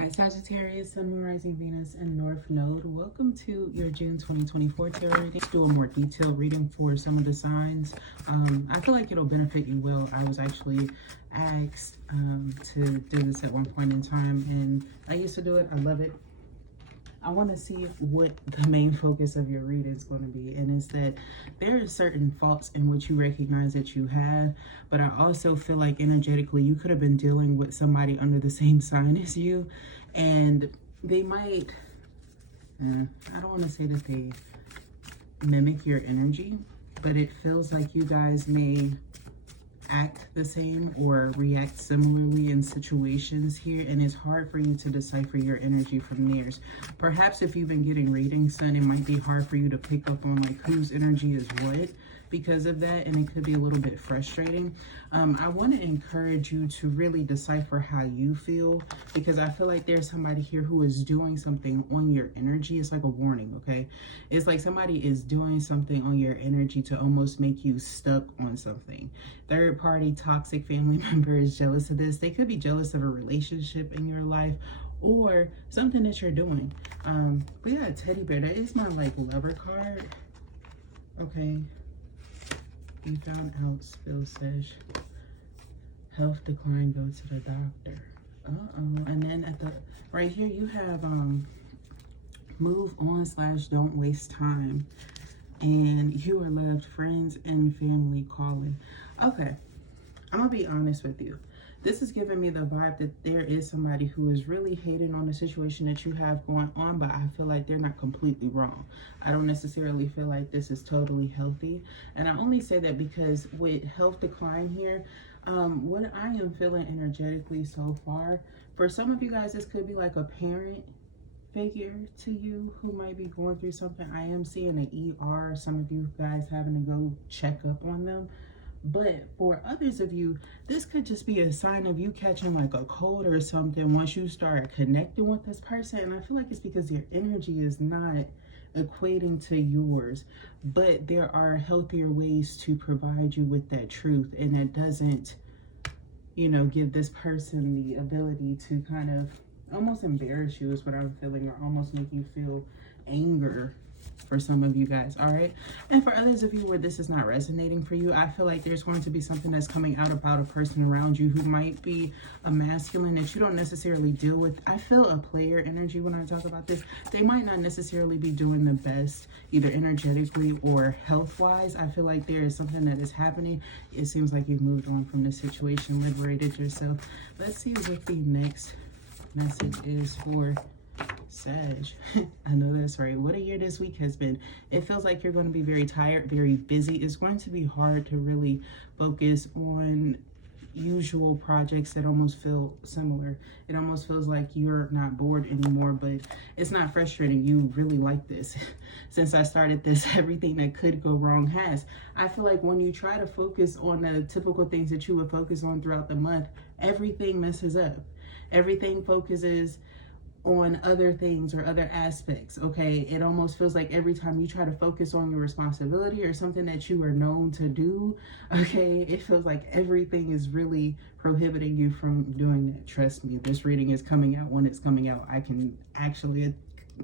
Hi Sagittarius, Sun, Rising, Venus, and North Node. Welcome to your June 2024 tarot reading. Let's do a more detailed reading for some of the signs. I feel like it'll benefit you well. I was actually asked to do this at one point in time, and I used to do it. I love it. I want to see what the main focus of your read is going to be, and it's that there are certain faults in which you recognize that you have, but I also feel like energetically you could have been dealing with somebody under the same sign as you, and they might, I don't want to say that they mimic your energy, but it feels like you guys may act the same or react similarly in situations here, and it's hard for you to decipher your energy from theirs. Perhaps if you've been getting readings, Sun, it might be hard for you to pick up on like whose energy is what because of that, and it could be a little bit frustrating. I want to encourage you to really decipher how you feel, because I feel like there's somebody here who is doing something on your energy. It's like a warning, okay? It's like somebody is doing something on your energy to almost make you stuck on something. Third party toxic family member is jealous of this. They could be jealous of a relationship in your life or something that you're doing. But yeah, teddy bear, that is my like lover card. Okay. You found out, spill says health decline, go to the doctor. And then at the right here you have move on / don't waste time, and you are loved, friends and family calling. Okay, I'm gonna be honest with you. This is giving me the vibe that there is somebody who is really hating on the situation that you have going on, but I feel like they're not completely wrong. I don't necessarily feel like this is totally healthy. And I only say that because with health decline here, what I am feeling energetically so far, for some of you guys, this could be like a parent figure to you who might be going through something. I am seeing an ER, some of you guys having to go check up on them. But for others of you, this could just be a sign of you catching like a cold or something once you start connecting with this person. And I feel like it's because your energy is not equating to yours, but there are healthier ways to provide you with that truth, and it doesn't, you know, give this person the ability to kind of almost embarrass you is what I'm feeling, or almost make you feel anger for some of you guys. All right, and for others of you where this is not resonating for you, I feel like there's going to be something that's coming out about a person around you who might be a masculine that you don't necessarily deal with. I feel a player energy when I talk about this. They might not necessarily be doing the best either energetically or health wise. I feel like there is something that is happening. It seems like you've moved on from the situation, liberated yourself. Let's see what the next message is for Sag. I know that's right. What a year this week has been. It feels like you're going to be very tired, very busy. It's going to be hard to really focus on usual projects that almost feel similar. It almost feels like you're not bored anymore, but it's not frustrating. You really like this. Since I started this, everything that could go wrong has. I feel like when you try to focus on the typical things that you would focus on throughout the month, everything messes up. Everything focuses on other things or other aspects. Okay, it almost feels like every time you try to focus on your responsibility or something that you are known to do, okay, it feels like everything is really prohibiting you from doing that. Trust me, this reading is coming out when it's coming out. I can actually,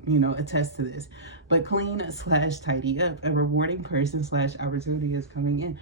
you know, attest to this. But clean / tidy up, a rewarding person / opportunity is coming in.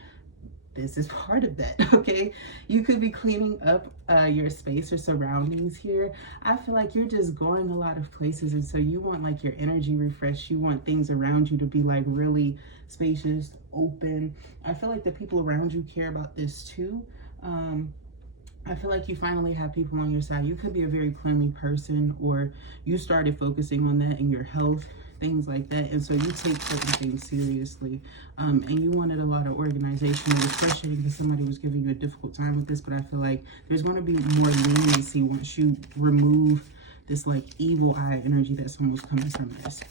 This is part of that, okay? You could be cleaning up your space or surroundings here. I feel like you're just going a lot of places, and so you want like your energy refreshed. You want things around you to be like really spacious, open. I feel like the people around you care about this too. I feel like you finally have people on your side. You could be a very cleanly person, or you started focusing on that in your health, things like that, and so you take certain things seriously, and you wanted a lot of organization. It was frustrating because somebody was giving you a difficult time with this, but I feel like there's going to be more leniency once you remove this like evil eye energy that's almost coming from this.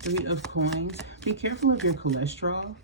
3 of coins. Be careful of your cholesterol.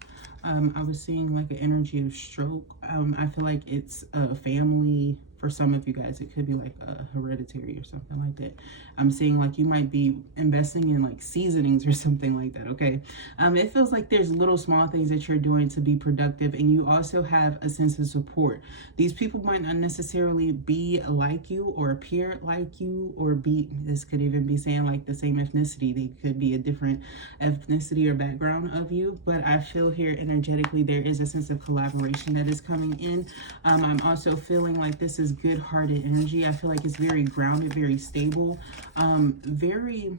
I was seeing like an energy of stroke. I feel like it's a family For some of you guys, it could be like a hereditary or something like that. I'm seeing like you might be investing in like seasonings or something like that, okay? It feels like there's little small things that you're doing to be productive, and you also have a sense of support. These people might not necessarily be like you or appear like you, or be, this could even be saying like the same ethnicity. They could be a different ethnicity or background of you, but I feel here energetically there is a sense of collaboration that is coming in. I'm also feeling like this is good-hearted energy. I feel like it's very grounded, very stable, very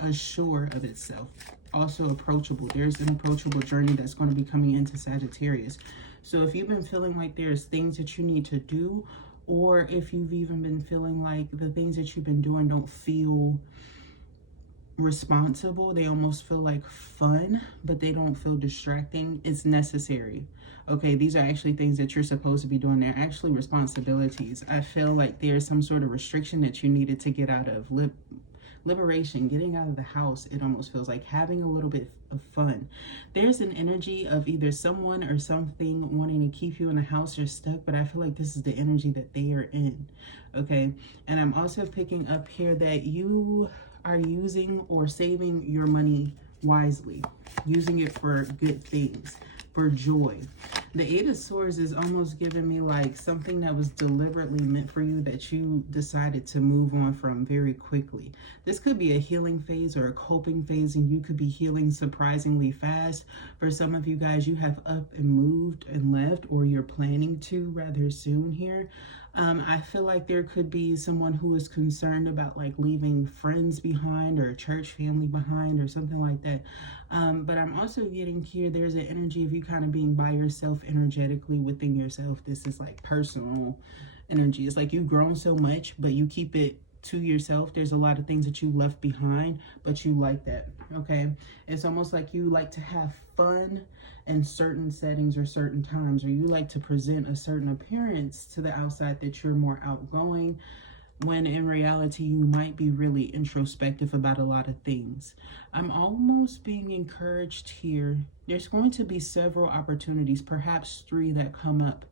assured of itself, also approachable. There's an approachable journey that's going to be coming into Sagittarius. So if you've been feeling like there's things that you need to do, or if you've even been feeling like the things that you've been doing don't feel responsible, they almost feel like fun, but they don't feel distracting, it's necessary. Okay, these are actually things that you're supposed to be doing. They're actually responsibilities. I feel like there's some sort of restriction that you needed to get out of. Liberation, getting out of the house. It almost feels like having a little bit of fun. There's an energy of either someone or something wanting to keep you in the house or stuck, but I feel like this is the energy that they are in. Okay, and I'm also picking up here that you are using or saving your money wisely, using it for good things, for joy. The Eight of Swords is almost giving me like something that was deliberately meant for you that you decided to move on from very quickly. This could be a healing phase or a coping phase, and you could be healing surprisingly fast. For some of you guys, you have up and moved and left, or you're planning to rather soon here. I feel like there could be someone who is concerned about like leaving friends behind or a church family behind or something like that. But I'm also getting here, there's an energy of you kind of being by yourself energetically within yourself. This is like personal energy. It's like you've grown so much, but you keep it to yourself. There's a lot of things that you left behind, but you like that, okay? It's almost like you like to have fun in certain settings or certain times, or you like to present a certain appearance to the outside that you're more outgoing, when in reality you might be really introspective about a lot of things. I'm almost being encouraged here. There's going to be several opportunities, perhaps 3 that come up,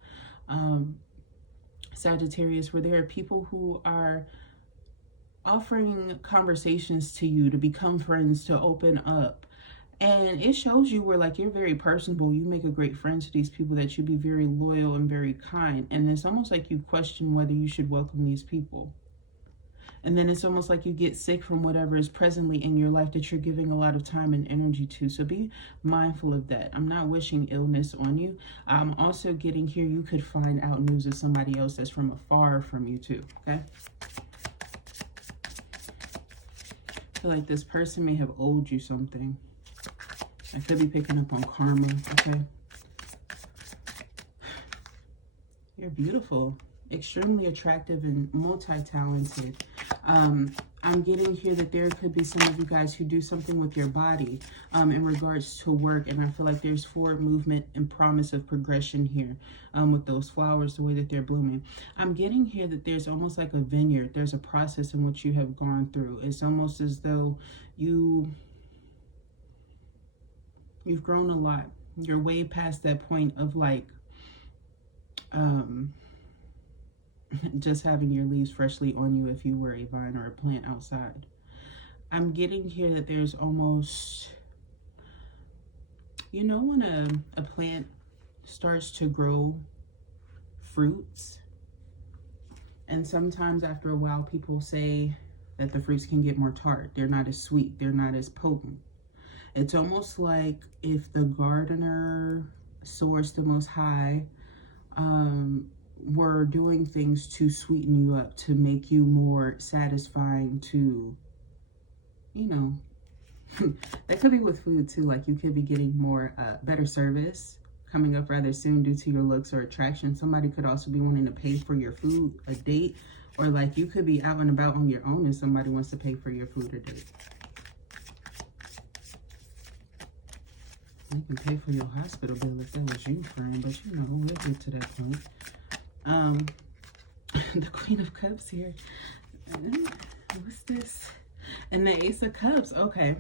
Sagittarius, where there are people who are offering conversations to you to become friends, to open up. And it shows you where like you're very personable. You make a great friend to these people, that you be very loyal and very kind. And it's almost like you question whether you should welcome these people. And then it's almost like you get sick from whatever is presently in your life that you're giving a lot of time and energy to. So be mindful of that. I'm not wishing illness on you. I'm also getting here, you could find out news of somebody else that's from afar from you too, okay? I feel like this person may have owed you something. I could be picking up on karma, okay? You're beautiful, extremely attractive, and multi-talented. I'm getting here that there could be some of you guys who do something with your body in regards to work, and I feel like there's forward movement and promise of progression here with those flowers, the way that they're blooming. I'm getting here that there's almost like a vineyard. There's a process in which you have gone through. It's almost as though you've grown a lot. You're way past that point of like just having your leaves freshly on you if you were a vine or a plant outside. I'm getting here that there's almost, you know, when a plant starts to grow fruits, and sometimes after a while people say that the fruits can get more tart. They're not as sweet. They're not as potent. It's almost like if the gardener, source, the Most High, were doing things to sweeten you up, to make you more satisfying, to, you know, that could be with food too. Like you could be getting more, better service coming up rather soon due to your looks or attraction. Somebody could also be wanting to pay for your food, a date, or like you could be out and about on your own and somebody wants to pay for your food or date. You can pay for your hospital bill if that was you, friend, but you know, we'll get to that point. The Queen of Cups here. What's this? And the Ace of Cups. Okay.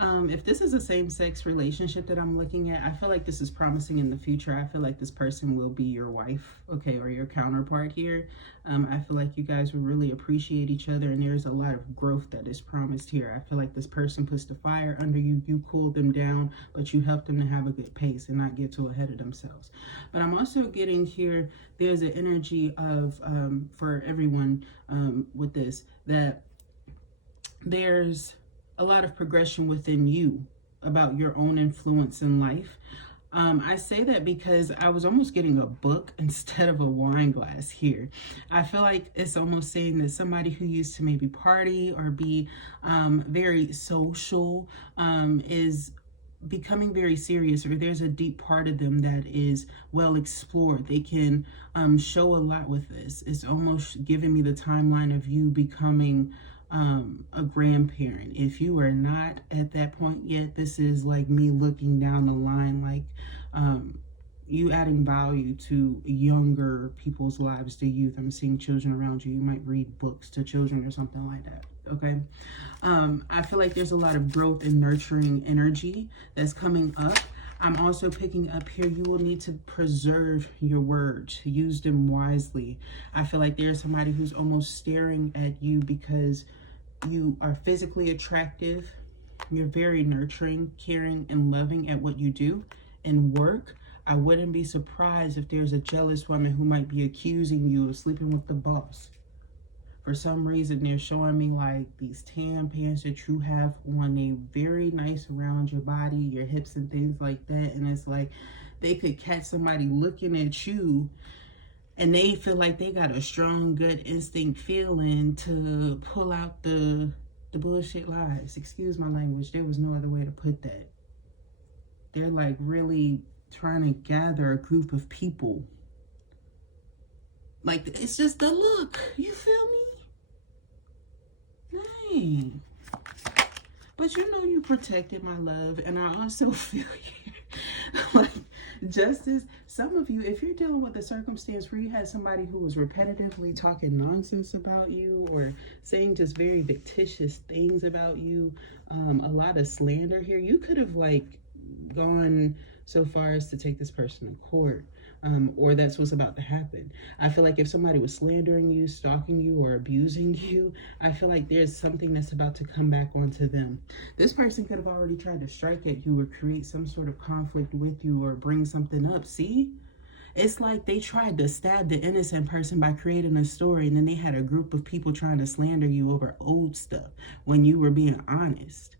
If this is a same-sex relationship that I'm looking at, I feel like this is promising in the future. I feel like this person will be your wife, okay, or your counterpart here. I feel like you guys will really appreciate each other, and there's a lot of growth that is promised here. I feel like this person puts the fire under you, you cooled them down, but you helped them to have a good pace and not get too ahead of themselves. But I'm also getting here, there's an energy of, for everyone with this, that there's a lot of progression within you about your own influence in life. I say that because I was almost getting a book instead of a wine glass here. I feel like it's almost saying that somebody who used to maybe party or be very social is becoming very serious, or there's a deep part of them that is well explored. They can show a lot with this. It's almost giving me the timeline of you becoming a grandparent. If you are not at that point yet, this is like me looking down the line, like you adding value to younger people's lives, to youth. I'm seeing children around you. You might read books to children or something like that. Okay. I feel like there's a lot of growth and nurturing energy that's coming up. I'm also picking up here, you will need to preserve your words, use them wisely. I feel like there's somebody who's almost staring at you because you are physically attractive. You're very nurturing, caring, and loving at what you do. In work, I wouldn't be surprised if there's a jealous woman who might be accusing you of sleeping with the boss. For some reason, they're showing me like these tan pants that you have on, a very nice around your body, your hips and things like that. And it's like they could catch somebody looking at you and they feel like they got a strong gut instinct feeling to pull out the bullshit lies. Excuse my language. There was no other way to put that. They're like really trying to gather a group of people. Like, it's just the look. You feel me? Dang. But you know you protected, my love. And I also feel you. Like, justice. Some of you, if you're dealing with a circumstance where you had somebody who was repetitively talking nonsense about you or saying just very fictitious things about you, a lot of slander here, you could have like gone so far as to take this person to court. Or that's what's about to happen. I feel like if somebody was slandering you, stalking you, or abusing you, I feel like there's something that's about to come back onto them. This person could have already tried to strike at you or create some sort of conflict with you or bring something up. See? It's like they tried to stab the innocent person by creating a story, and then they had a group of people trying to slander you over old stuff when you were being honest.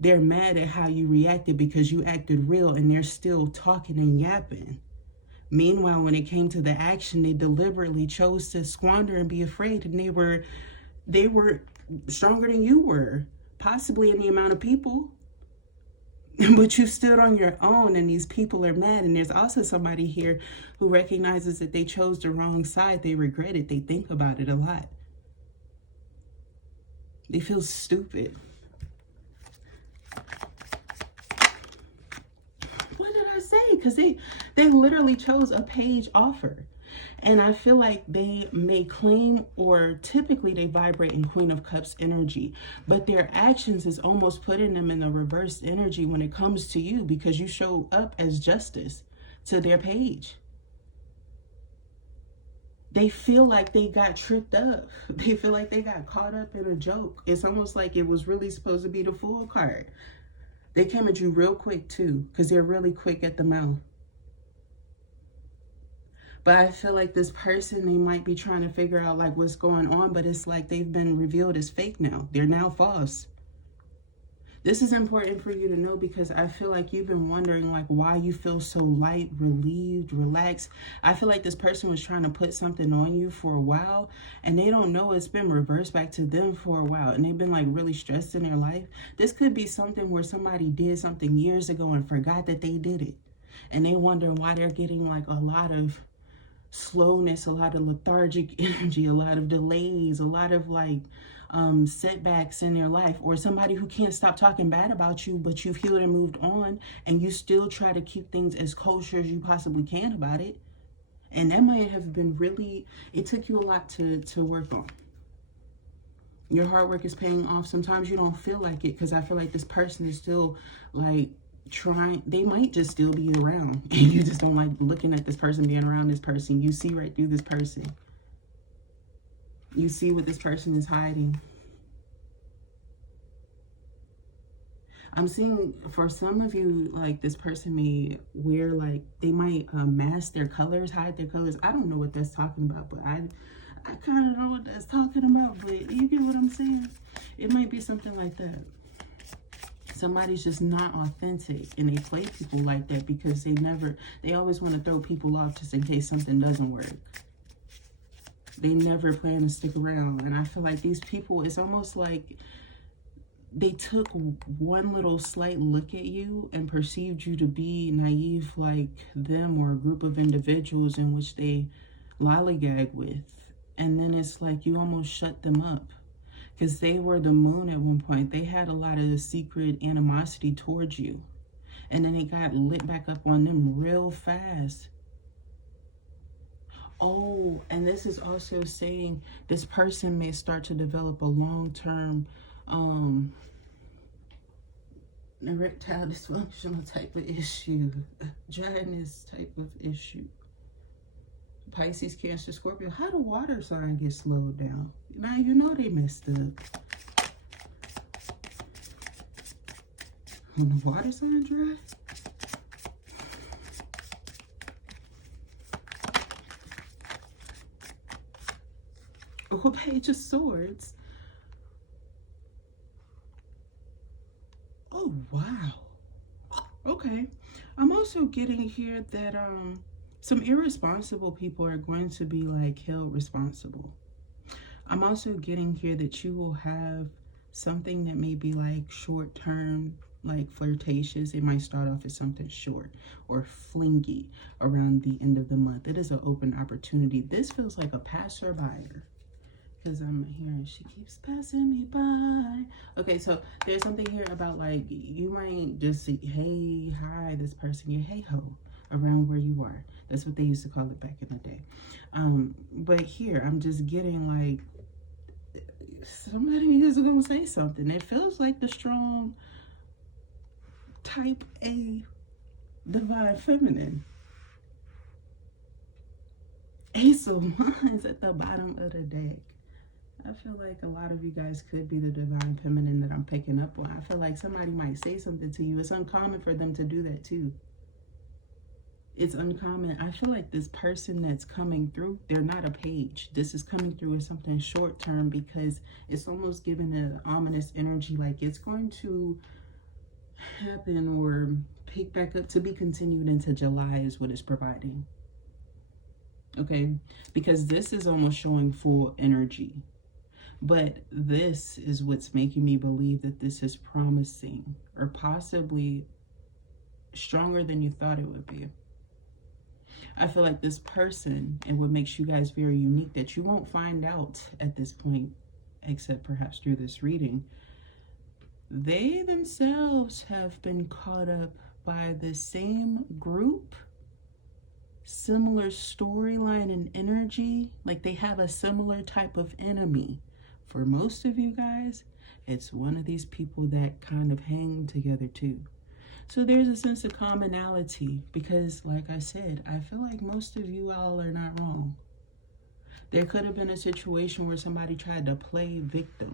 They're mad at how you reacted because you acted real, and they're still talking and yapping. Meanwhile, when it came to the action, they deliberately chose to squander and be afraid, and they were stronger than you were, possibly in the amount of people. But you stood on your own, and these people are mad. And there's also somebody here who recognizes that they chose the wrong side. They regret it. They think about it a lot. They feel stupid. Because they literally chose a page offer. And I feel like they may claim, or typically they vibrate in Queen of Cups energy, but their actions is almost putting them in the reverse energy when it comes to you, because you show up as justice to their page. They feel like they got tripped up. They feel like they got caught up in a joke. It's almost like it was really supposed to be the Fool card. They came at you real quick too, because they're really quick at the mouth. But I feel like this person, they might be trying to figure out like what's going on, but it's like they've been revealed as fake now. They're now false. This is important for you to know, because I feel like you've been wondering like why you feel so light, relieved, relaxed. I feel like this person was trying to put something on you for a while, and they don't know it's been reversed back to them for a while, and they've been like really stressed in their life. This could be something where somebody did something years ago and forgot that they did it, and they wonder why they're getting like a lot of slowness, a lot of lethargic energy, a lot of delays, a lot of like setbacks in their life, or somebody who can't stop talking bad about you, but you've healed and moved on, and you still try to keep things as kosher as you possibly can about it. And that might have been really, it took you a lot to work on. Your hard work is paying off. Sometimes you don't feel like it, because I feel like this person is still like trying. They might just still be around and you just don't like looking at this person, being around this person. You see right through this person. You see what this person is hiding. I'm seeing for some of you, like this person may wear, like they might mask their colors, hide their colors. I don't know what that's talking about, but I kind of know what that's talking about, but you get what I'm saying? It might be something like that. Somebody's just not authentic, and they play people like that because they always want to throw people off just in case something doesn't work. They never plan to stick around. And I feel like these people, it's almost like they took one little slight look at you and perceived you to be naive like them, or a group of individuals in which they lollygag with. And then it's like you almost shut them up, because they were the moon at one point. They had a lot of secret animosity towards you. And then it got lit back up on them real fast. Oh, and this is also saying this person may start to develop a long-term erectile dysfunctional type of issue, dryness type of issue. Pisces, Cancer, Scorpio. How do water sign get slowed down? Now you know they messed up. When the water sign dry. Oh, Page of Swords. Oh, wow. Okay. I'm also getting here that some irresponsible people are going to be like held responsible. I'm also getting here that you will have something that may be like short-term, like flirtatious. It might start off as something short or flingy around the end of the month. It is an open opportunity. This feels like a passerby, because I'm hearing she keeps passing me by. Okay, so there's something here about like you might just see, hey, hi, this person, you hey ho around where you are. That's what they used to call it back in the day. But here I'm just getting like somebody is gonna say something. It feels like the strong type A divine feminine. Ace of Wands at the bottom of the deck. I feel like a lot of you guys could be the divine feminine that I'm picking up on. I feel like somebody might say something to you. It's uncommon for them to do that too. It's uncommon. I feel like this person that's coming through, they're not a page. This is coming through as something short term, because it's almost giving an ominous energy, like it's going to happen or pick back up, to be continued into July is what it's providing. Okay, because this is almost showing full energy. But this is what's making me believe that this is promising, or possibly stronger than you thought it would be. I feel like this person, and what makes you guys very unique, that you won't find out at this point, except perhaps through this reading, they themselves have been caught up by the same group, similar storyline and energy. Like they have a similar type of enemy. For most of you guys, it's one of these people that kind of hang together too. So there's a sense of commonality, because like I said, I feel like most of you all are not wrong. There could have been a situation where somebody tried to play victim.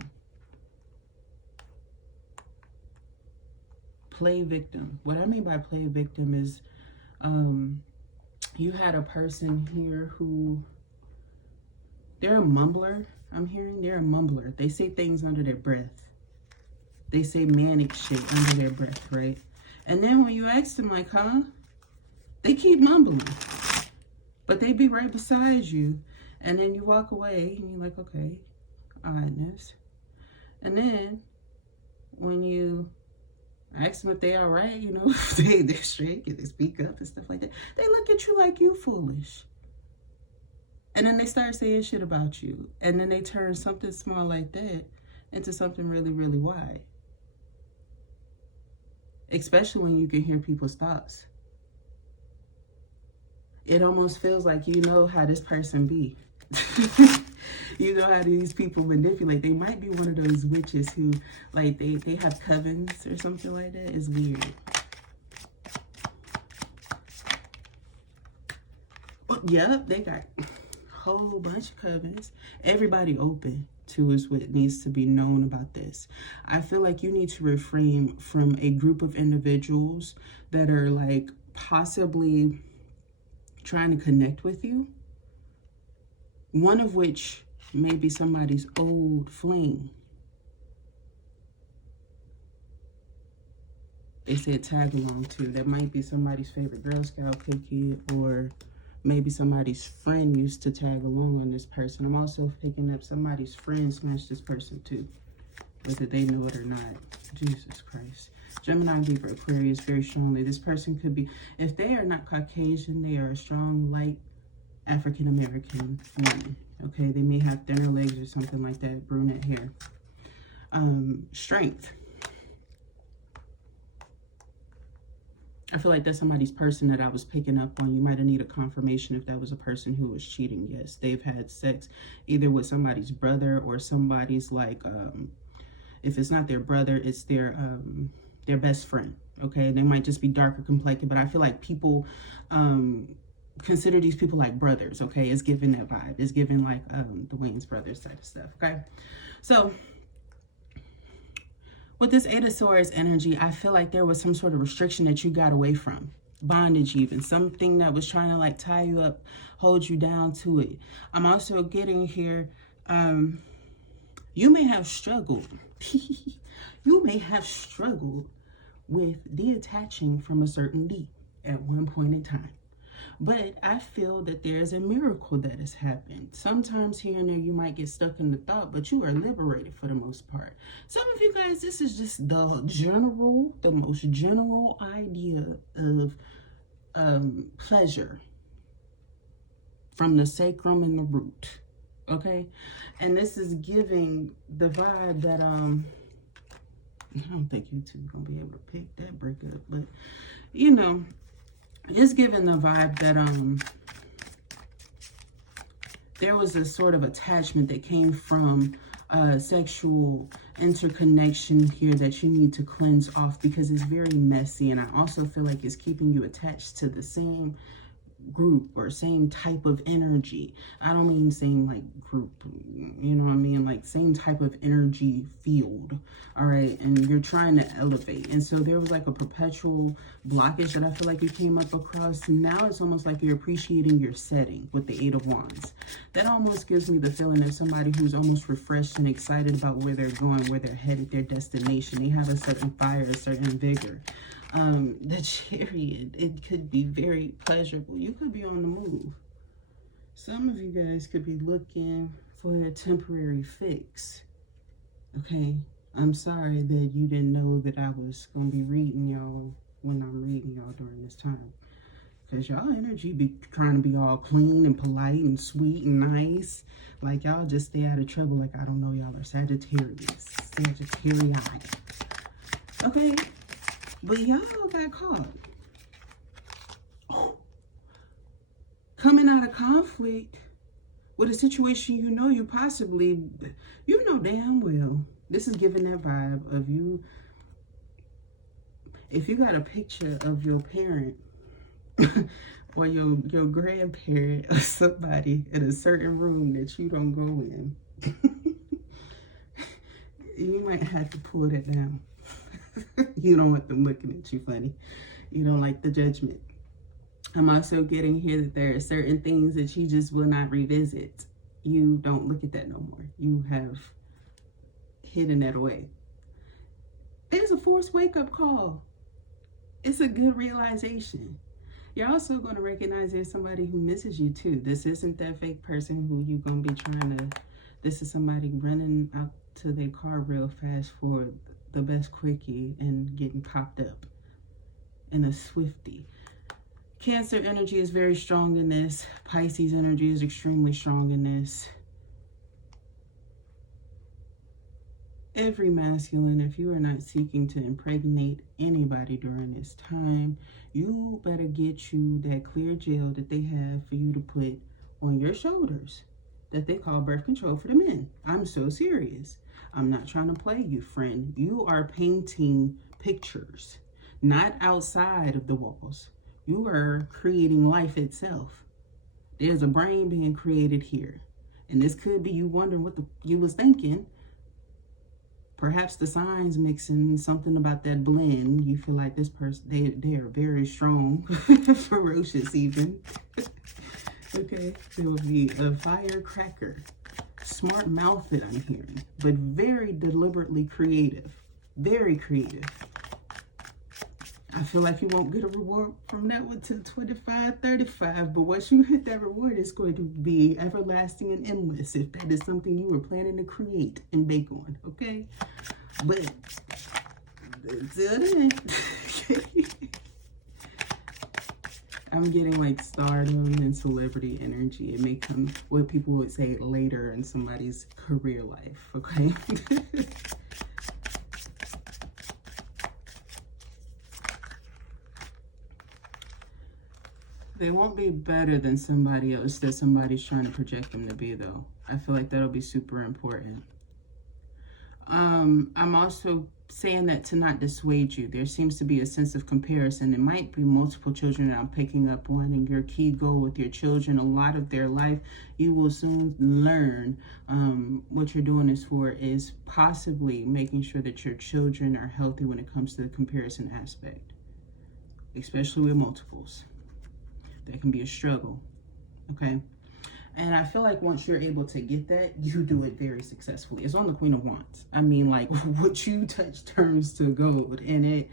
Play victim. What I mean by play victim is you had a person here who, they're a mumbler. I'm hearing they're a mumbler. They say things under their breath. They say manic shit under their breath, right? And then when you ask them like, huh? They keep mumbling. But they be right beside you. And then you walk away and you're like, okay, oddness. And then when you ask them if they all right, you know, they're straight, can they speak up and stuff like that, they look at you like you foolish. And then they start saying shit about you. And then they turn something small like that into something really, really wide. Especially when you can hear people's thoughts. It almost feels like you know how this person be. You know how these people manipulate. They might be one of those witches who, like, they have covens or something like that. It's weird. Yep, they got a whole bunch of covens. Everybody open to is what needs to be known about this. I feel like you need to refrain from a group of individuals that are like possibly trying to connect with you. One of which may be somebody's old fling. They said tag along too. That might be somebody's favorite Girl Scout cookie, or maybe somebody's friend used to tag along on this person. I'm also picking up somebody's friend smashed this person too, whether they know it or not. Jesus Christ. Gemini, Libra, Aquarius, very strongly. This person could be, if they are not Caucasian, they are a strong, light African-American woman. Okay, they may have thinner legs or something like that, brunette hair. Strength. I feel like that's somebody's person that I was picking up on. You might have needed a confirmation if that was a person who was cheating. Yes, they've had sex either with somebody's brother or somebody's like, if it's not their brother, it's their best friend. Okay, they might just be darker complected, but I feel like people consider these people like brothers. Okay, it's giving that vibe. It's giving like the Wayans brothers type of stuff. Okay, so with this Eight of Swords energy, I feel like there was some sort of restriction that you got away from. Bondage even. Something that was trying to like tie you up, hold you down to it. I'm also getting here, you may have struggled. You may have struggled with detaching from a certain D at one point in time. But I feel that there's a miracle that has happened. Sometimes here and there you might get stuck in the thought, but you are liberated for the most part. Some of you guys, this is just the most general idea of pleasure from the sacrum and the root. Okay? And this is giving the vibe that I don't think YouTube's gonna be able to pick that break up, but you know, it's giving the vibe that there was a sort of attachment that came from sexual interconnection here that you need to cleanse off because it's very messy. And I also feel like it's keeping you attached to the same group or same type of energy. I don't mean same like group, you know what I mean, like same type of energy field. All right, and you're trying to elevate, and so there was like a perpetual blockage that I feel like you came up across. Now it's almost like you're appreciating your setting with the Eight of Wands. That almost gives me the feeling of somebody who's almost refreshed and excited about where they're going, where they're headed, their destination. They have a certain fire, a certain vigor. The Chariot, it could be very pleasurable. You could be on the move. Some of you guys could be looking for a temporary fix. Okay, I'm sorry that you didn't know that I was going to be reading y'all when I'm reading y'all during this time. Because y'all energy be trying to be all clean and polite and sweet and nice. Like y'all just stay out of trouble. Like I don't know, y'all are Sagittarius. Sagittarius. Okay. But y'all got caught. Coming out of conflict with a situation you know you possibly, you know damn well. This is giving that vibe of you. If you got a picture of your parent or your grandparent or somebody in a certain room that you don't go in, you might have to pull that down. You don't want them looking at you funny. You don't like the judgment. I'm also getting here that there are certain things that you just will not revisit. You don't look at that no more. You have hidden that away. There's a forced wake-up call. It's a good realization. You're also going to recognize there's somebody who misses you too. This isn't that fake person who you're going to be trying to, this is somebody running out to their car real fast for the best quickie and getting popped up in a Swiftie. Cancer energy is very strong in this. Pisces energy is extremely strong in this. Every masculine, if you are not seeking to impregnate anybody during this time, you better get you that clear gel that they have for you to put on your shoulders. that they call birth control for the men. I'm so serious. I'm not trying to play you, friend. You are painting pictures, not outside of the walls. You are creating life itself. There's a brain being created here. And this could be you wondering what you was thinking. Perhaps the signs mixing something about that blend. You feel like this person, they are very strong, ferocious even. Okay, there will be a firecracker. Smart mouth that I'm hearing, but very deliberately creative. Very creative. I feel like you won't get a reward from that one till 25, 35, but once you hit that reward, it's going to be everlasting and endless if that is something you were planning to create and bake on, okay? But until then, I'm getting like stardom and celebrity energy. It may come, what people would say, later in somebody's career life, okay? They won't be better than somebody else that somebody's trying to project them to be, though. I feel like that'll be super important. I'm also saying that to not dissuade you. There seems to be a sense of comparison. It might be multiple children that I'm picking up on, and your key goal with your children, a lot of their life, you will soon learn what you're doing this for is possibly making sure that your children are healthy when it comes to the comparison aspect, especially with multiples. That can be a struggle, okay? And I feel like once you're able to get that, you do it very successfully. It's on the Queen of Wands. I mean, like, what you touch turns to gold, and it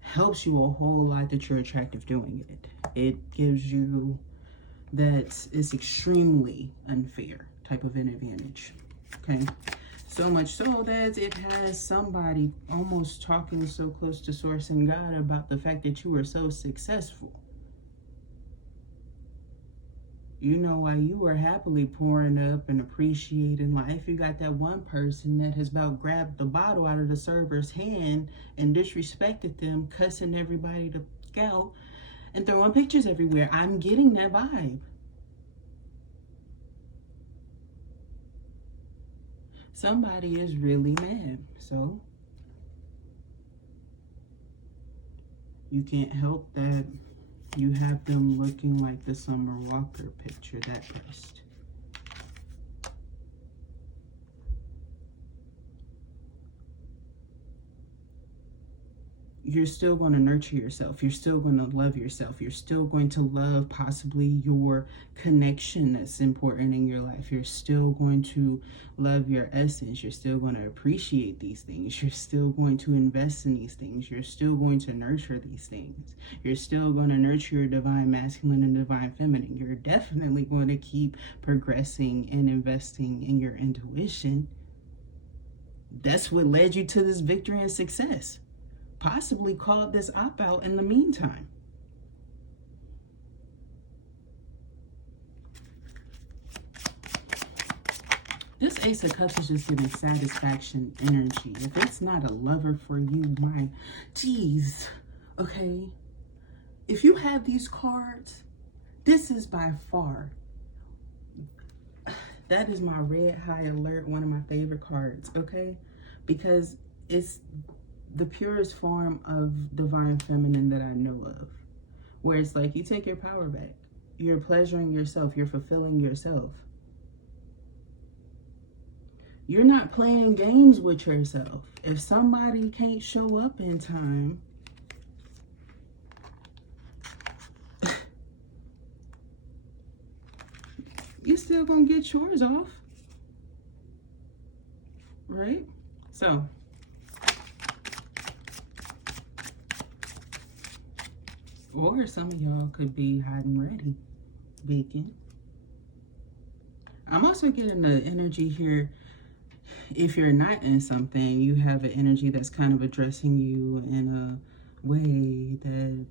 helps you a whole lot that you're attractive doing it. It gives you that it's extremely unfair type of an advantage, okay? So much so that it has somebody almost talking so close to Source and God about the fact that you are so successful. You know, while you were happily pouring up and appreciating life, you got that one person that has about grabbed the bottle out of the server's hand and disrespected them, cussing everybody to out and throwing pictures everywhere. I'm getting that vibe. Somebody is really mad, so you can't help that. You have them looking like the Summer Walker picture, that first. You're still going to nurture yourself. You're still going to love yourself. You're still going to love possibly your connection that's important in your life. You're still going to love your essence. You're still going to appreciate these things. You're still going to invest in these things. You're still going to nurture these things. You're still going to nurture your divine masculine and divine feminine. You're definitely going to keep progressing and investing in your intuition. That's what led you to this victory and success. Possibly called this opt-out in the meantime. This Ace of Cups is just giving satisfaction energy. If it's not a lover for you, my geez, okay? If you have these cards, this is by far, that is my red high alert, one of my favorite cards, okay? Because it's the purest form of divine feminine that I know of, where it's like you take your power back. You're pleasuring yourself. You're fulfilling yourself. You're not playing games with yourself. If somebody can't show up in time, you're still gonna get chores off, right? So or some of y'all could be hot and ready, baking. I'm also getting the energy here. If you're not in something, you have an energy that's kind of addressing you in a way that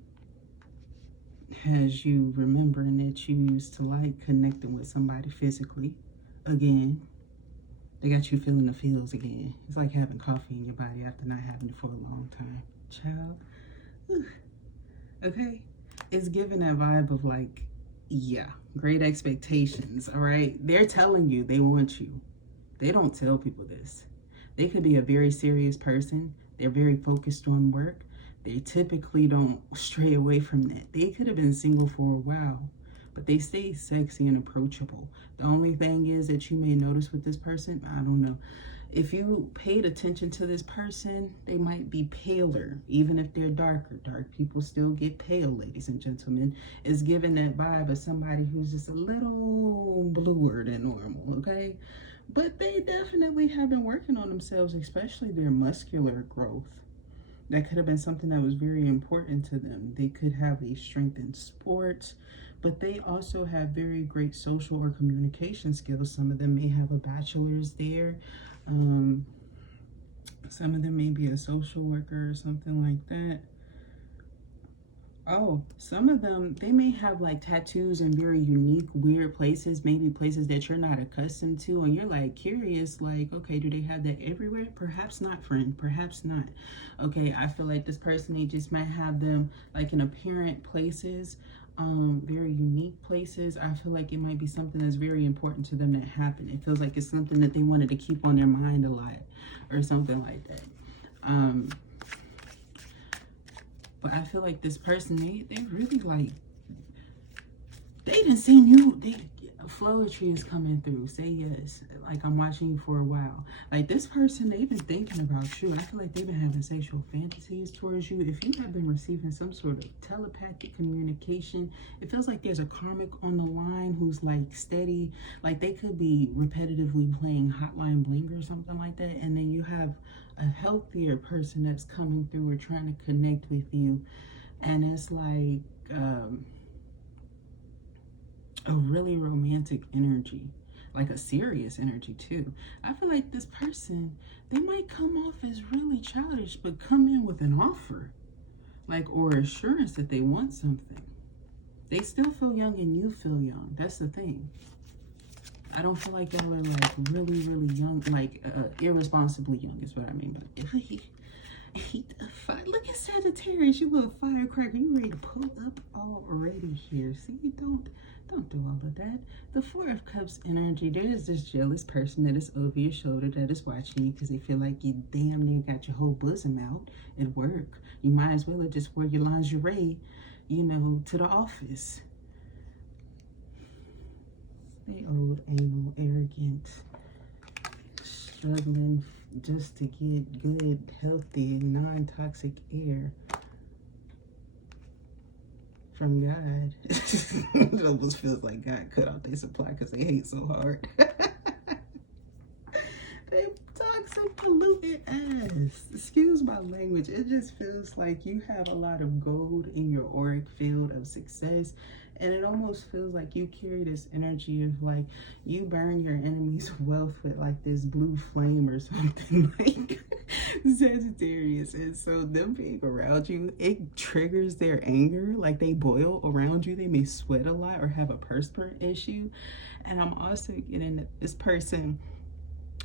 has you remembering that you used to like connecting with somebody physically again. They got you feeling the feels again. It's like having coffee in your body after not having it for a long time. Child. Whew. Okay, it's giving that vibe of like Yeah, great expectations. All right, they're telling you they want you. They don't tell people this. They could be a very serious person. They're very focused on work. They typically don't stray away from that. They could have been single for a while, but they stay sexy and approachable. The only thing is that you may notice with this person, I don't know. If you paid attention to this person, they might be paler, even if they're darker. Dark people still get pale, ladies and gentlemen. It's giving that vibe of somebody who's just a little bluer than normal, okay? But they definitely have been working on themselves, especially their muscular growth. That could have been something that was very important to them. They could have a strength in sports, but they also have very great social or communication skills. Some of them may have a bachelor's there. Some of them may be a social worker or something like that. Oh, some of them, they may have like tattoos in very unique, weird places, maybe places that you're not accustomed to, and you're like curious, like, okay, do they have that everywhere? Perhaps not, friend, perhaps not. Okay, I feel like this person, they just might have them like in apparent places, very unique places. I feel like it might be something that's very important to them that happened. It feels like it's something that they wanted to keep on their mind a lot or something like that. But I feel like this person, they really like, they didn't see you. Flowetry is coming through. Say yes. Like, I'm watching you for a while. Like, this person, they've been thinking about you. I feel like they've been having sexual fantasies towards you. If you have been receiving some sort of telepathic communication, it feels like there's a karmic on the line who's like steady. Like, they could be repetitively playing Hotline Bling or something like that. And then you have a healthier person that's coming through or trying to connect with you. And it's like, a really romantic energy, like a serious energy too. I feel like this person, they might come off as really childish, but come in with an offer, like, or assurance that they want something. They still feel young and you feel young. That's the thing. I don't feel like y'all are like really, really young, like irresponsibly young is what I mean. But if look at Sagittarius, you little firecracker. You ready to pull up already here. See, don't do all of that. The Four of Cups energy, there is this jealous person that is over your shoulder that is watching you because they feel like you damn near got your whole bosom out at work. You might as well just wear your lingerie, you know, to the office. They old, anal, arrogant, struggling just to get good, healthy, non-toxic air from God. It almost feels like God cut off their supply because they hate so hard. They toxic, polluted ass. Excuse my language. It just feels like you have a lot of gold in your auric field of success. And it almost feels like you carry this energy of like you burn your enemy's wealth with like this blue flame or something like Sagittarius. And so them being around you, it triggers their anger. Like they boil around you. They may sweat a lot or have a perspirant issue. And I'm also getting that this person,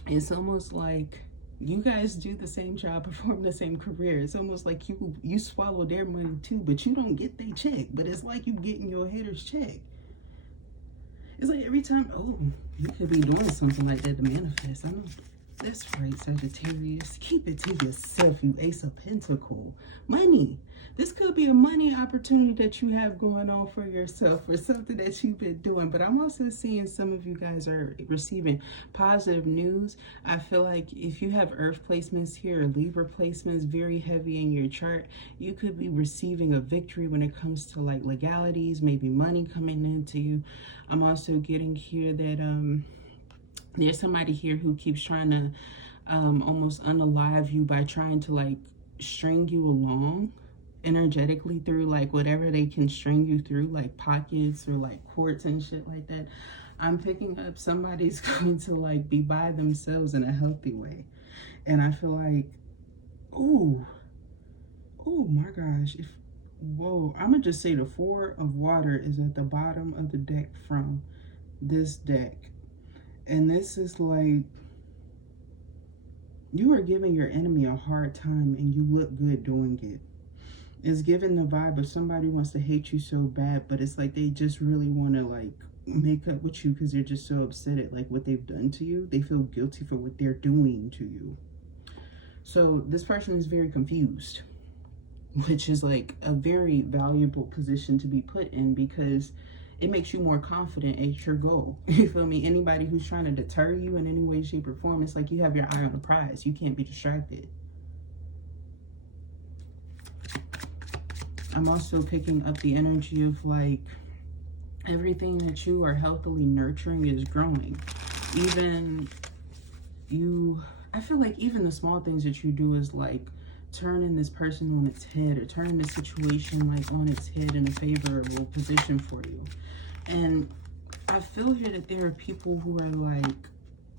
it's almost like you guys do the same job, perform the same career. It's almost like you swallow their money too, but you don't get their check. But it's like you getting your haters' check. It's like every time, oh, you could be doing something like that to manifest. I know. That's right, Sagittarius. Keep it to yourself, you Ace of Pentacles. Money. This could be a money opportunity that you have going on for yourself or something that you've been doing. But I'm also seeing some of you guys are receiving positive news. I feel like if you have Earth placements here or Libra placements very heavy in your chart, you could be receiving a victory when it comes to like legalities, maybe money coming into you. I'm also getting here that there's somebody here who keeps trying to almost unalive you by trying to like string you along energetically through like whatever they can string you through, like pockets or like cords and shit like that. I'm picking up somebody's going to like be by themselves in a healthy way. And I feel like, oh my gosh, whoa, I'm gonna just say the Four of Water is at the bottom of the deck from this deck. And this is like, you are giving your enemy a hard time and you look good doing it. It's giving the vibe of somebody wants to hate you so bad, but it's like they just really want to like make up with you because they're just so upset at like what they've done to you. They feel guilty for what they're doing to you. So this person is very confused, which is like a very valuable position to be put in because it makes you more confident at your goal. You feel me? Anybody who's trying to deter you in any way, shape, or form, it's like you have your eye on the prize. You can't be distracted. I'm also picking up the energy of like everything that you are healthily nurturing is growing. Even you, I feel like even the small things that you do is like turning this person on its head or turning the situation like on its head in a favorable position for you. And I feel here that there are people who are like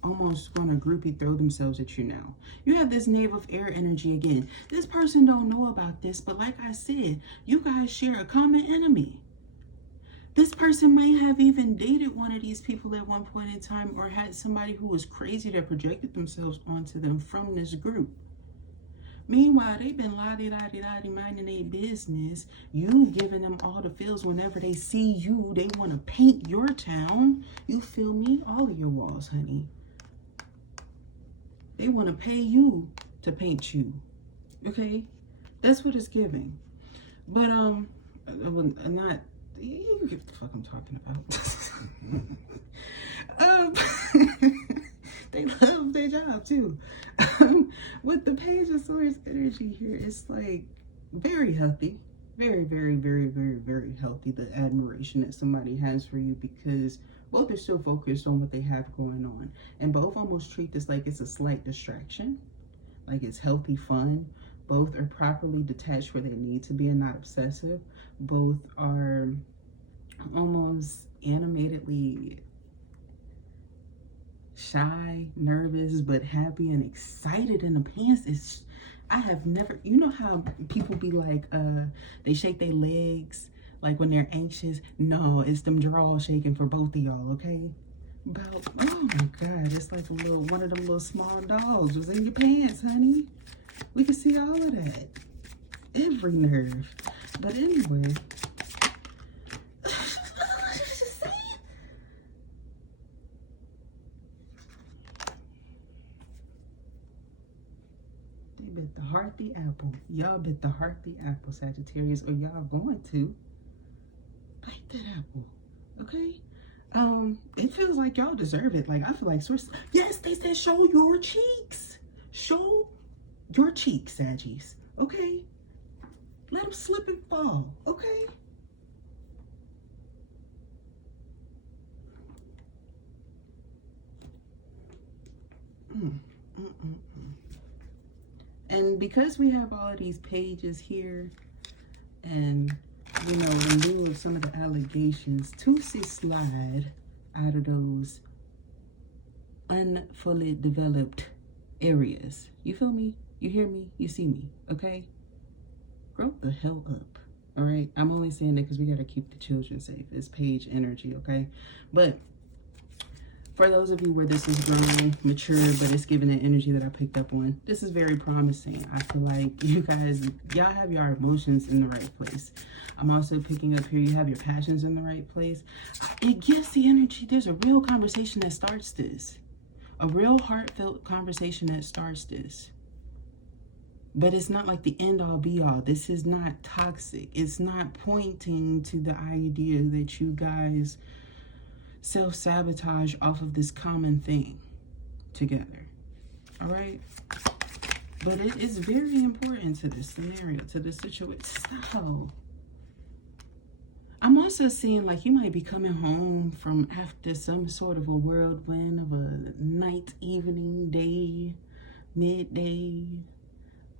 almost going to groupie throw themselves at you now. You have this Knave of Air energy again. This person don't know about this, but like I said, you guys share a common enemy. This person may have even dated one of these people at one point in time or had somebody who was crazy that projected themselves onto them from this group. Meanwhile, they've been la-di-da-di-da-di minding their business. You giving them all the feels whenever they see you. They want to paint your town. You feel me? All of your walls, honey. They want to pay you to paint you. Okay? That's what it's giving. But, not... You get the fuck I'm talking about. They love their job too. With the Page of Swords energy here, it's like very healthy. Very, very, very, very, very healthy. The admiration that somebody has for you because both are still focused on what they have going on. And both almost treat this like it's a slight distraction. Like it's healthy fun. Both are properly detached where they need to be and not obsessive. Both are almost animatedly shy, nervous, but happy and excited in the pants. I have never, you know how people be like, they shake their legs like when they're anxious? No, it's them drawers shaking for both of y'all, okay? About, oh my God, it's like one of them little small dogs was in your pants, honey. We can see all of that. Every nerve. But anyway. They bit the heart the apple. Y'all bit the heart the apple, Sagittarius, or y'all going to bite that apple. Okay? It feels like y'all deserve it. Like, I feel like, yes, they said show your cheeks. Show your cheeks, Saggies. Okay? Let them slip and fall. Okay? And because we have all of these pages here, and you know, in lieu of some of the allegations, to see slide out of those unfully developed areas. You feel me? You hear me? You see me? Okay? Grow the hell up. All right? I'm only saying that because we got to keep the children safe. It's page energy, okay? But for those of you where this is growing, mature, but it's giving the energy that I picked up on, this is very promising. I feel like you guys, y'all have your emotions in the right place. I'm also picking up here, you have your passions in the right place. It gives the energy. There's a real conversation that starts this. A real heartfelt conversation that starts this. But it's not like the end all be all. This is not toxic. It's not pointing to the idea that you guys self-sabotage off of this common thing together. All right? But it is very important to this scenario, to this situation. So I'm also seeing like you might be coming home from after some sort of a whirlwind of a night, evening, day, midday,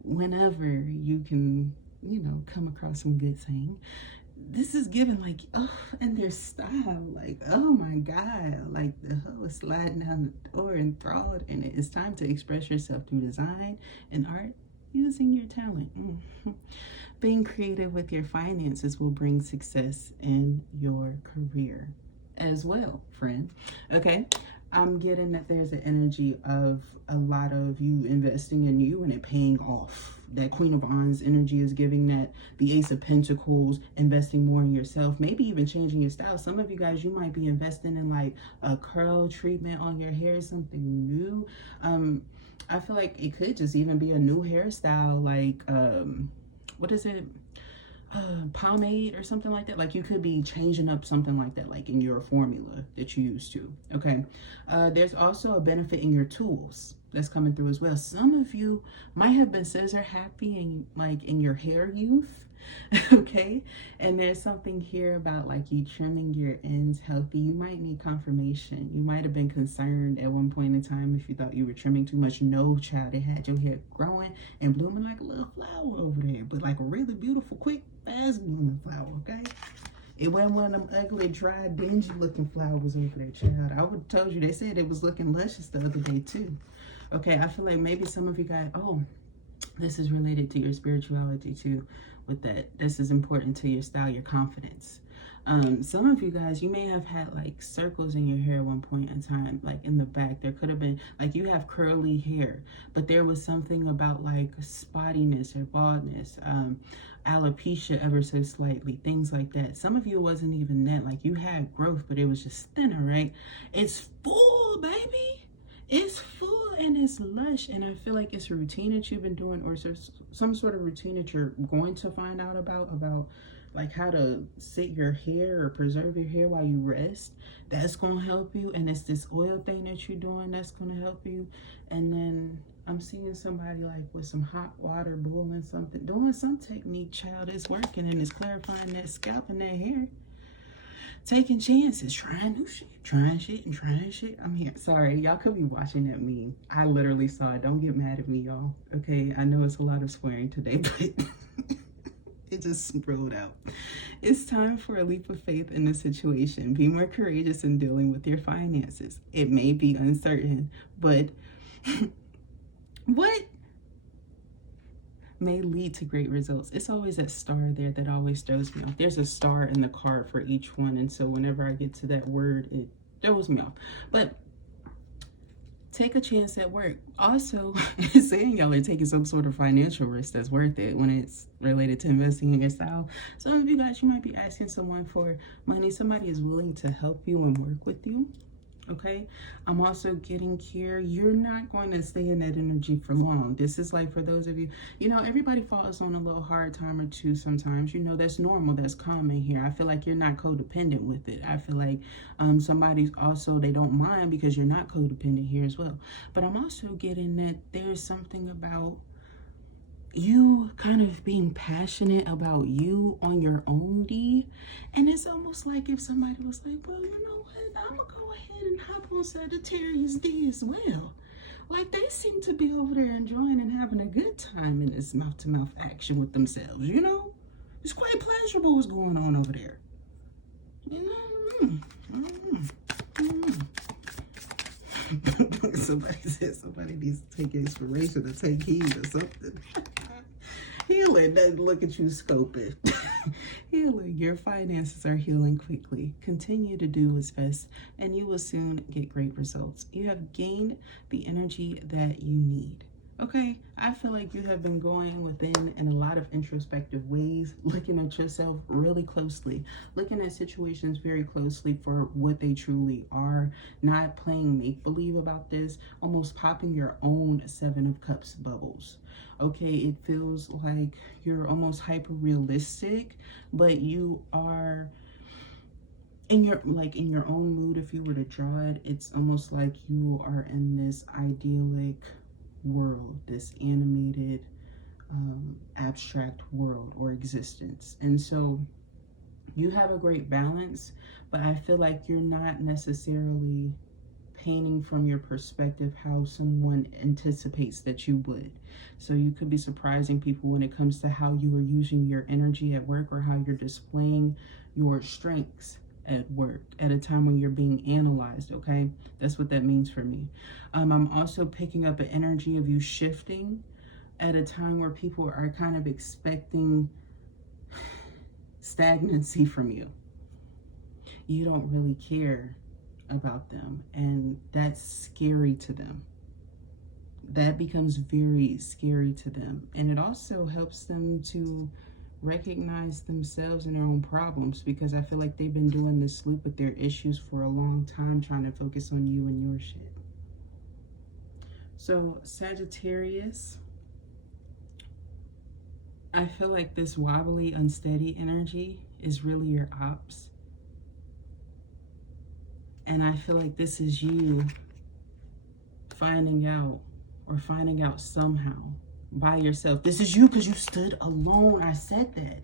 whenever you can, you know, come across some good thing. This is given like, oh, and their style, like, oh my God, like the hoe is sliding down the door enthralled in it. It's time to express yourself through design and art using your talent. Being creative with your finances will bring success in your career as well, friend. Okay, I'm getting that there's an energy of a lot of you investing in you and it paying off. That Queen of Wands energy is giving that. The Ace of Pentacles, investing more in yourself, maybe even changing your style. Some of you guys, you might be investing in like a curl treatment on your hair, something new. I feel like it could just even be a new hairstyle, like what is it? Pomade or something like that. Like you could be changing up something like that, like in your formula that you use to. Okay, there's also a benefit in your tools that's coming through as well. Some of you might have been scissor happy in like in your hair youth. Okay, and there's something here about like you trimming your ends healthy. You might need confirmation. You might have been concerned at one point in time if you thought you were trimming too much. No, child, it had your hair growing and blooming like a little flower over there, but like a really beautiful, quick, fast blooming flower. Okay, it wasn't one of them ugly, dry, dingy looking flowers over there, child. I would have told you. They said it was looking luscious the other day too. Okay, I feel like maybe some of you guys, oh, this is related to your spirituality too. With that, this is important to your style, your confidence. Some of you guys, you may have had like circles in your hair at one point in time, like in the back. There could have been like you have curly hair, but there was something about like spottiness or baldness, alopecia ever so slightly, things like that. Some of you, it wasn't even that, like you had growth, but it was just thinner, right? It's full, baby. It's full and it's lush, and I feel like it's a routine that you've been doing, or some sort of routine that you're going to find out about like how to sit your hair or preserve your hair while you rest. That's gonna help you. And it's this oil thing that you're doing that's gonna help you. And then I'm seeing somebody like with some hot water boiling something, doing some technique, child, is working, and it's clarifying that scalp and that hair. Taking chances, trying new shit, trying shit and trying shit. I'm here. Sorry, y'all could be watching at me. I literally saw it. Don't get mad at me, y'all. Okay, I know it's a lot of swearing today, but it just rolled out. It's time for a leap of faith in this situation. Be more courageous in dealing with your finances. It may be uncertain, but what may lead to great results. It's always that star there that always throws me off. There's a star in the card for each one, and so whenever I get to that word, it throws me off. But take a chance at work. Also, saying y'all are taking some sort of financial risk that's worth it when it's related to investing in your style. Some of you guys, you might be asking someone for money. Somebody is willing to help you and work with you. Okay, I'm also getting here, you're not going to stay in that energy for long. This is like for those of you, you know, everybody falls on a little hard time or two sometimes. You know, that's normal, that's common here. I feel like you're not codependent with it. I feel like somebody's also, they don't mind because you're not codependent here as well. But I'm also getting that there's something about you kind of being passionate about you on your own, D. And it's almost like if somebody was like, well, you know what, I'm gonna go ahead and hop on Sagittarius D as well. Like they seem to be over there enjoying and having a good time in this mouth-to-mouth action with themselves, you know? It's quite pleasurable what's going on over there. You know? Somebody said somebody needs to take inspiration or take heed or something. Healing doesn't look at you scoping. Healing, your finances are healing quickly. Continue to do what's best, and you will soon get great results. You have gained the energy that you need. Okay, I feel like you have been going within in a lot of introspective ways, looking at yourself really closely, looking at situations very closely for what they truly are, not playing make-believe about this, almost popping your own Seven of Cups bubbles. Okay, it feels like you're almost hyper-realistic, but you are in your own mood. If you were to draw it, it's almost like you are in this idyllic world, this animated abstract world or existence. And so you have a great balance, but I feel like you're not necessarily painting from your perspective how someone anticipates that you would. So you could be surprising people when it comes to how you are using your energy at work, or how you're displaying your strengths at work at a time when you're being analyzed. Okay, that's what that means for me. I'm also picking up an energy of you shifting at a time where people are kind of expecting stagnancy from you. You don't really care about them, and that's scary to them. That becomes very scary to them. And it also helps them to recognize themselves and their own problems, because I feel like they've been doing this loop with their issues for a long time, trying to focus on you and your shit. So Sagittarius, I feel like this wobbly, unsteady energy is really your ops. And I feel like this is you finding out somehow by yourself. This is you because you stood alone. I said that.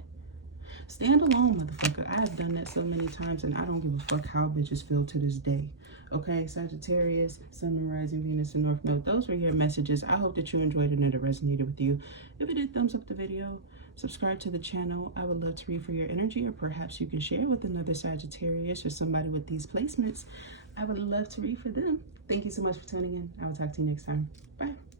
Stand alone, motherfucker. I have done that so many times, and I don't give a fuck how bitches feel to this day. Okay, Sagittarius, Sun, Moon, Rising, Venus, and North Node. Those were your messages. I hope that you enjoyed it and it resonated with you. If it did, thumbs up the video. Subscribe to the channel. I would love to read for your energy, or perhaps you can share with another Sagittarius or somebody with these placements. I would love to read for them. Thank you so much for tuning in. I will talk to you next time. Bye.